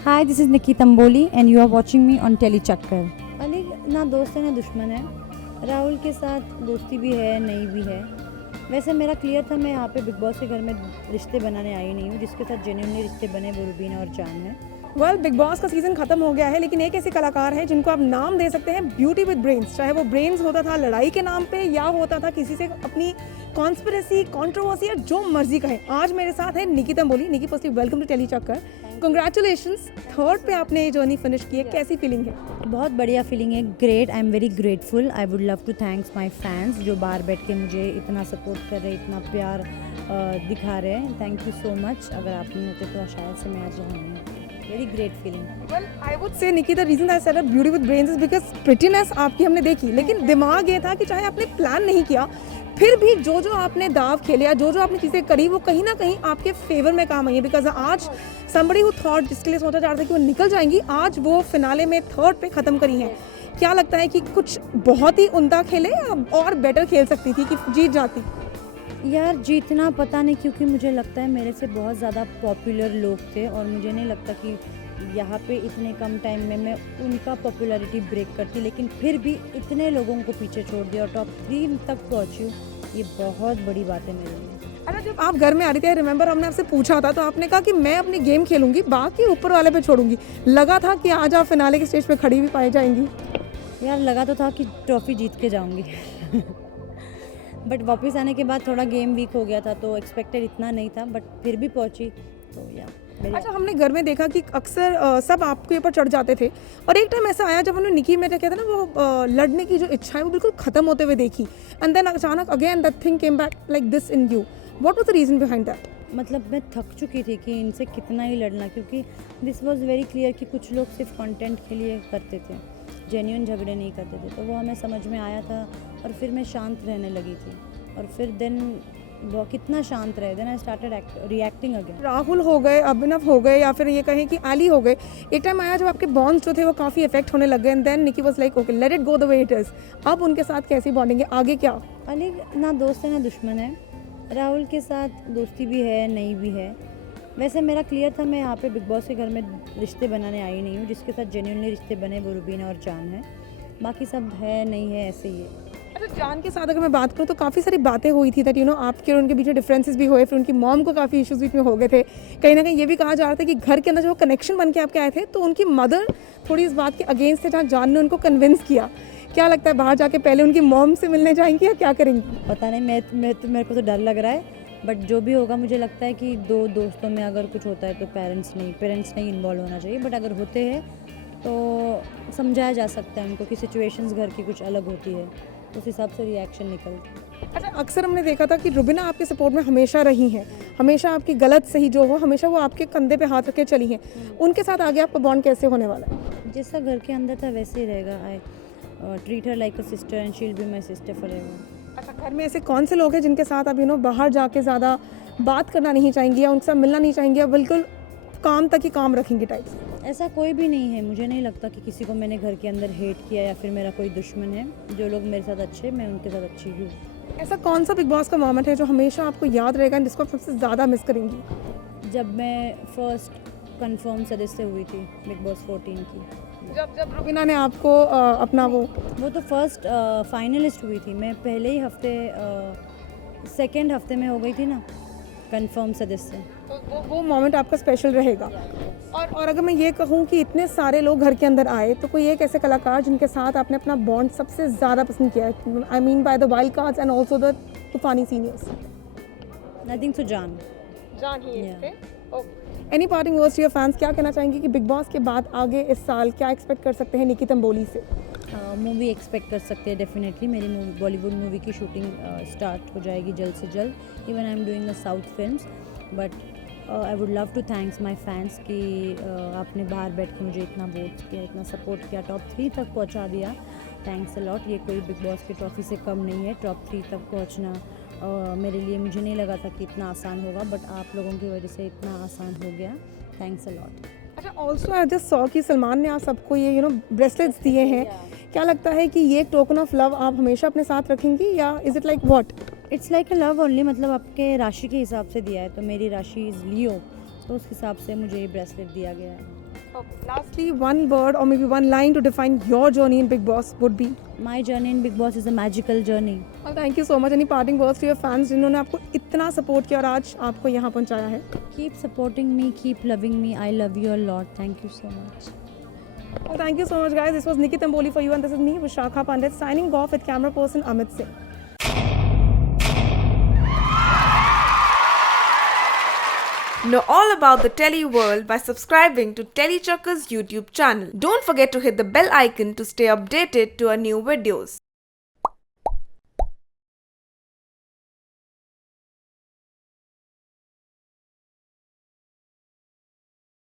Hi, this is Nikki Tamboli and you are watching me on Tele Chakkar. Ali ना दोस्त है ना दुश्मन है। राहुल के साथ दोस्ती भी है, नहीं भी है। वैसे मेरा क्लियर था, मैं यहाँ पे बिग बॉस के घर में रिश्ते बनाने आई नहीं हूँ। जिसके साथ जेन्युइनली रिश्ते बने वो रुबीना और जान है। बिग बॉस का सीजन खत्म हो गया है, लेकिन एक ऐसे कलाकार है जिनको आप नाम दे सकते हैं ब्यूटी विद ब्रेन्स। चाहे वो ब्रेन्स होता था लड़ाई के नाम पे या होता था किसी से अपनी कॉन्स्पिरेसी, कंट्रोवर्सी या जो मर्जी कहें। आज मेरे साथ है निकी तंबोली। निकी, फर्स्टली वेलकम टू टेली चक्कर। कंग्रेचुलेशंस, थर्ड पे आपने ये जर्नी फिनिश की है। कैसी फीलिंग है? बहुत बढ़िया फीलिंग है, great. I am very grateful. I would love to thanks my fans जो बाहर बैठ के मुझे इतना सपोर्ट कर रहे, इतना प्यार दिखा रहे हैं। Thank you so much. अगर आप नहीं होते तो शायद से मैं आज यहाँ नहीं होती। Very great feeling. Well, I would say Nikki, the reason I said beauty with brains is because prettiness आपकी हमने देखी, लेकिन दिमाग ये था कि चाहे आपने प्लान नहीं किया, फिर भी जो जो आपने दाव खेले या जो जो आपने चीज़ें करी वो कहीं ना कहीं आपके फेवर में काम आई है। बिकॉज आज somebody who thought, जिसके लिए सोचा जा रहा था कि वो निकल जाएंगी, आज वो फिनाले में थर्ड पे ख़त्म करी हैं। क्या लगता है कि कुछ बहुत ही उम्दा खेले या और बेटर खेल सकती थी कि जीत जाती? यार जीतना पता नहीं, क्योंकि मुझे लगता है मेरे से बहुत ज़्यादा पॉपुलर लोग थे और मुझे नहीं लगता कि यहाँ पे इतने कम टाइम में मैं उनका पॉपुलैरिटी ब्रेक करती, लेकिन फिर भी इतने लोगों को पीछे छोड़ दिया और टॉप 3 तक पहुँची हूँ। ये बहुत बड़ी बात है मेरे लिए। अरे जब आप घर में आ रही थी, रिमेंबर हमने आपसे पूछा था तो आपने कहा कि मैं अपनी गेम खेलूंगी, बाकी ऊपर वाले पे छोड़ूंगी। लगा था कि आज आप फिनाले के स्टेज पे खड़ी भी पाई जाएंगी? यार लगा तो था कि ट्रॉफी जीत के जाऊंगी बट वापस आने के बाद थोड़ा गेम वीक हो गया था, तो एक्सपेक्टेड इतना नहीं था, बट फिर भी पहुंची। तो या अच्छा, हमने घर में देखा कि अक्सर सब आपके ऊपर चढ़ जाते थे और एक टाइम ऐसा आया जब हमने निकी में कहते ना वो लड़ने की जो इच्छा है वो बिल्कुल खत्म होते हुए देखी, एंड देन अचानक again that thing came back like this in you. What was the reason behind that? मतलब मैं थक चुकी थी कि इनसे कितना ही लड़ना, क्योंकि दिस वाज वेरी क्लियर कि कुछ लोग सिर्फ कंटेंट के लिए करते थे, जेन्युइन झगड़े नहीं करते थे। तो वो हमें समझ में आया था और फिर मैं शांत रहने लगी थी और फिर देन वो कितना शांत रहे, then I started reacting again. Rahul हो गए, अभिनव हो गए, या फिर ये कहें कि आली हो गए, एक टाइम आया जब आपके बॉन्ड्स जो थे वो काफ़ी इफेक्ट होने लग गए, and then Nikki was like okay let it go the way it is. अब उनके साथ कैसी बॉन्डिंग है, आगे क्या? अली ना दोस्त है ना दुश्मन है। राहुल के साथ दोस्ती भी है, नहीं भी है। वैसे मेरा क्लियर था, मैं यहाँ पे बिग बॉस के घर में रिश्ते बनाने आई नहीं हूँ। जिसके साथ जेन्युइनली रिश्ते बने वो रुबीना और जान है, बाकी सब है नहीं है, ऐसे ही है। अच्छा, जान के साथ अगर मैं बात करूँ तो काफ़ी सारी बातें हुई थी दैट यू नो आपके और उनके बीच में डिफरेंसेस भी हुए, फिर उनकी मॉम को काफ़ी इश्यूज बीच में हो गए थे। कहीं ना कहीं ये भी कहा जा रहा था कि घर के अंदर जो कनेक्शन बन के आपके आए थे तो उनकी मदर थोड़ी इस बात के अगेंस्ट थे, जहाँ जान ने उनको कन्विंस किया। क्या लगता है, बाहर जाके पहले उनकी मॉम से मिलने जाएंगी या क्या करेंगी? पता नहीं, मेरे को तो डर लग रहा है, बट जो भी होगा मुझे लगता है कि दो दोस्तों में अगर कुछ होता है तो पेरेंट्स नहीं इन्वॉल्व होना चाहिए, बट अगर होते हैं तो समझाया जा सकता है उनको कि सिचुएशंस घर की कुछ अलग होती है, उस हिसाब से रिएक्शन निकलता है। अच्छा, अक्सर हमने देखा था कि रुबीना आपके सपोर्ट में हमेशा रही हैं, हमेशा आपकी गलत सही जो हो हमेशा वो आपके कंधे पे हाथ रख के चली हैं। उनके साथ आगे आपका बॉन्ड कैसे होने वाला है? जैसा घर के अंदर था वैसे ही रहेगा। I treat her like a sister and she will be my sister forever. अच्छा, घर में ऐसे कौन से लोग हैं जिनके साथ आप बाहर जाके ज़्यादा बात करना नहीं चाहेंगी या उनसे साथ मिलना नहीं चाहेंगी या बिल्कुल काम तक ही काम रखेंगे टाइप्स? ऐसा कोई भी नहीं है। मुझे नहीं लगता कि किसी को मैंने घर के अंदर हेट किया या फिर मेरा कोई दुश्मन है। जो लोग मेरे साथ अच्छे, मैं उनके साथ अच्छी हूँ। ऐसा कौन सा बिग बॉस का मोमेंट है जो हमेशा आपको याद रहेगा जिसको आप सबसे ज़्यादा मिस करेंगी? जब मैं फर्स्ट कंफर्म सदस्य हुई थी बिग बॉस 14 की, जब रुबीना ने आपको अपना वो तो फर्स्ट फाइनलिस्ट हुई थी। मैं पहले ही हफ्ते सेकेंड हफ्ते में हो गई थी ना कंफर्म सदस्य। तो वो मोमेंट आपका स्पेशल रहेगा। और अगर मैं ये कहूँ कि इतने सारे लोग घर के अंदर आए तो कोई एक ऐसे कलाकार जिनके साथ आपने अपना बॉन्ड सबसे ज़्यादा पसंद किया है, I mean by the wild cards and also the तूफानी सीनियर्स? आई थिंक सो जान ही Yeah. Any parting words to your fans? क्या कहना चाहेंगे कि बिग बॉस के बाद आगे इस साल क्या एक्सपेक्ट कर सकते हैं निकी तंबोली से? मूवी एक्सपेक्ट कर सकते हैं डेफिनेटली। मेरी बॉलीवुड मूवी की शूटिंग स्टार्ट हो जाएगी जल्द से जल्द। Even I am doing the south films, but I would love to thanks my fans कि आपने बाहर बैठ के मुझे इतना वोट किया, इतना सपोर्ट किया, टॉप 3 तक पहुंचा दिया। Thanks a lot. ये कोई बिग बॉस की ट्रॉफी से कम नहीं है। टॉप 3 तक पहुंचना मेरे लिए, मुझे नहीं लगा था कि इतना आसान होगा, बट आप लोगों की वजह से इतना आसान हो गया। Thanks a lot. अच्छा, ऑल्सो आई जस्ट सॉ कि सलमान ने आप सबको ये ब्रेसलेट्स दिए हैं। क्या लगता है कि ये टोकन ऑफ लव आप हमेशा अपने साथ रखेंगी या is it like what? It's like a love only, मतलब आपके राशि के हिसाब से दिया है, तो मेरी राशि इज़ लियो, तो उस हिसाब से मुझे ये ब्रेसलेट दिया गया है। Lastly, one word or maybe one line to define your journey in Big Boss would be. My journey in Big Boss is a magical journey. Thank you so much. Any parting words to your fans जिन्होंने आपको इतना support किया और आज आपको यहाँ पहुँचाया है? Keep supporting me, keep loving me. I love you a lot. Thank you so much. Well, thank you so much, guys. This was Nikki Tamboli for you, and this is me, Vishakha Pandit, signing off with camera person Amit Singh. Know all about the Telly world by subscribing to Telly Chakka's YouTube channel. Don't forget to hit the bell icon to stay updated to our new videos.